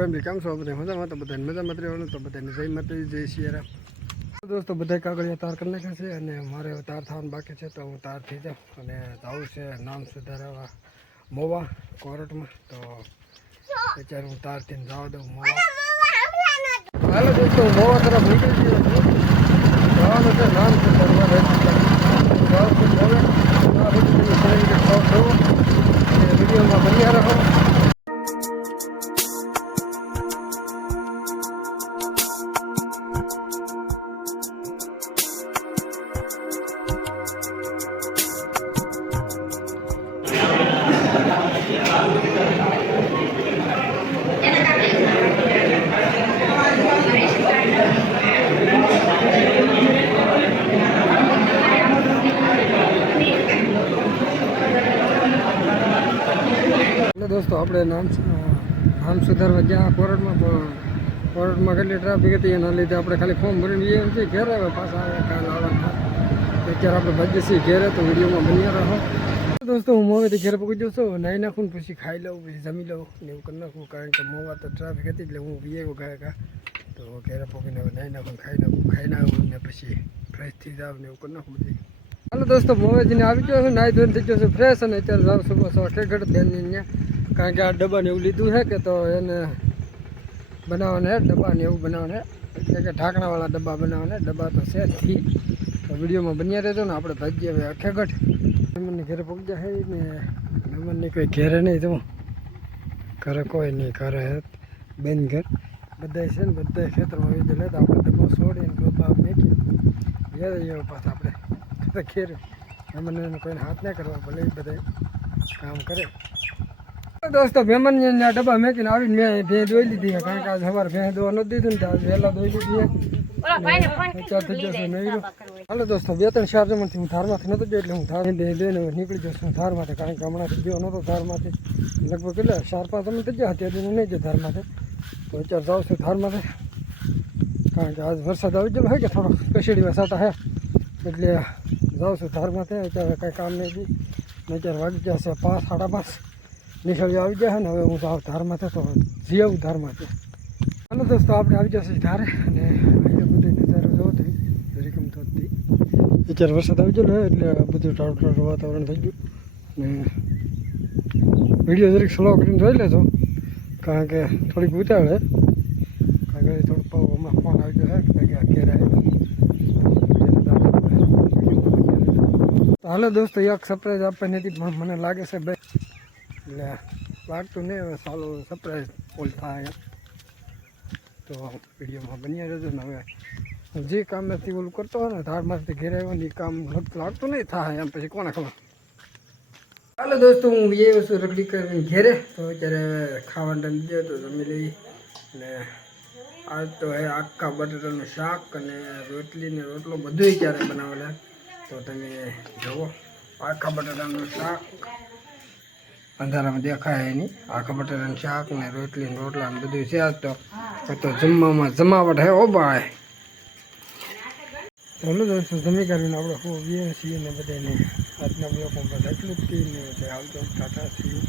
Family કેમ છો બધા મજામાં? તો બધાને મજામાં રહેવાનું. તો બધાને જય માતાજી, જય સિયારામ. દોસ્તો બધા કાગળિયા તાર કરી નાખ્યા છે અને મારે તાર થવાનું બાકી છે, તો હું તાર થઈ જાઉં અને જવું છે નામ સુધારવા મોવા કોર્ટમાં. તો અત્યારે હું તાર થઈને જવા દઉં મોવા. હાલો દોસ્તો, હું મોવા તરફ નીકળી ગયો છું. જવાનું છે નામ સુધારવા વિડીયોમાં બન્યા રહો. દોસ્તો આપણે નામ સુધારવા ગયા કોર્ટમાં કેટલી ટ્રાફિક હતી એના લીધે આપણે ખાલી ફોર્મ ભરીને એ છે ઘેરે. હવે પાછા આવે કાલ આવવાના અત્યારે આપણે ભાગ્ય છીએ ઘેરે, તો વિડીયોમાં બન્યા રહો. દોસ્તો હું મોવેથી ઘેરે પહોંચી જઉં છું. નાહી નાખું ને પછી ખાઈ લઉં, પછી જમી લઉં ને એવું કરી નાખું, કારણ કે મોવા તો ટ્રાફિક હતી એટલે હું આવ્યો ગયા. તો ઘેરે પહોંચીને હવે નાહી નાખું, ખાઈ નાખું ને પછી ફ્રેશ થઈ જાવ ને એવું કરી નાખું બધી. હાલો દોસ્તો, મોવેથીને આવી ગયો છું, નાહી ધોઈને થઈ ગયો છું ફ્રેશ, અને અત્યારે જાઉં સુબહ ઠેકડ બેનની ત્યાં, કારણ કે આ ડબ્બાને એવું લીધું છે કે તો એને બનાવવાને ડબ્બાને એવું બનાવવાને, એટલે કે ઢાંકણાવાળા ડબ્બા બનાવવાને. ડબ્બા તો છે જ, તો વિડીયોમાં બન્યા રહેજો ને. આપણે ભાજીએ હવે અખેગઢ મહેમાનની ઘરે પહોંચી જાય ને મહેમાનની કોઈ ઘેરે નહીં, તો ઘરે કોઈ નહીં, ઘરે બેન ઘર બધા છે ને, બધા ખેતરમાં આવી જાય. તો આપણે ડબ્બો છોડીને ડબ્બા મેકી ઘેરે એવો પાછા આપણે ઘેરે મહેમાનને કોઈને હાથ ના કરવા, ભલે બધા કામ કરે. દોસ્તો મહેમાનને ડબ્બા મેકીને આવીને મેં ભેં દોઈ લીધી, કારણ કે આજ સવારે ભેં દોવા નથી દીધું ને આજ વહેલા દોઈ લીધી. થઈ જશે નહીં. હાલો દોસ્તો, 2-4 જમણથી હું ધારમાંથી નહોતો ગયો, એટલે હું ધાર દઈને નીકળી જશું હું ધારમાંથી, કારણ કે હમણાંથી ગયો નહોતો ધારમાંથી. લગભગ કેટલા 4-5 જમણ થઈ ગયા અત્યારે હું નહીં ગયો ધારમાંથી. તો અત્યારે જાઉં છું ધારમાંથી, કારણ કે આજ વરસાદ આવી ગયેલો હોય કે થોડો કસેડી વસાતા હે, એટલે જાઉં છું ધારમાંથી. અત્યારે કંઈ કામ નહીં બી ને, અત્યારે વાગી ગયા છે 5-5:30 નીકળી આવી ગયા છે ને. હવે હું જાઉં ધારમાંથી, તો જી આવું ધારમાંથી. હાલો દોસ્તો, આપણે આવી જશે ધારે અને બધી નજારો જોવો તો જરી ગમતો હતી. અત્યારે વરસાદ આવી ગયો એટલે બધું ટાળું વાતાવરણ થઈ ગયું ને. વિડીયો જરીક સ્લો કરીને જોઈ લેજો, કારણ કે થોડીક ઉતાવળે, કારણ કે થોડુંક હમણાં ફોન આવી ગયો છે કે ઘેર આવી. હાલો દોસ્તો, એક સરપ્રાઈઝ આપવાની હતી પણ મને લાગે છે ભાઈ, એટલે લાગતું નહીં હવે સારું સરપ્રાઈઝ ફૂલ થાય. તો વિડીયોમાં બન્યા રહેજો ને. હવે જે કામમાંથી ઓલું કરતો હોય ને ધારમાંથી ઘેર આવ્યો ને, એ કામ લાગતું નહીં થાય એમ, પછી કોને ખબર. હાલો દોસ્તો, હું એ વસ્તુ રગડી કરીને ઘેરે, તો અત્યારે ખાવાનો ટાઈમ ગયો તો જમી લઈ. અને આજ તો હે આખા બટાટાનું શાક અને રોટલી ને રોટલો બધું ક્યારે બનાવેલા. તો તમે જુઓ, આખા બટાટાનું શાક અંધારામાં દેખાય એની, આખા બટાટાનું શાક ને રોટલી ને રોટલા ને બધું છે. આજ તો જમવામાં જમાવટ હે ઓ ભાઈ. ચાલો દોસ્તો, જમી કરીને આપણે હોઈએ છીએ ને બધાને આજના બ્લોગમાં એટલું જ કહીને આવજો, ટાટા છીએ.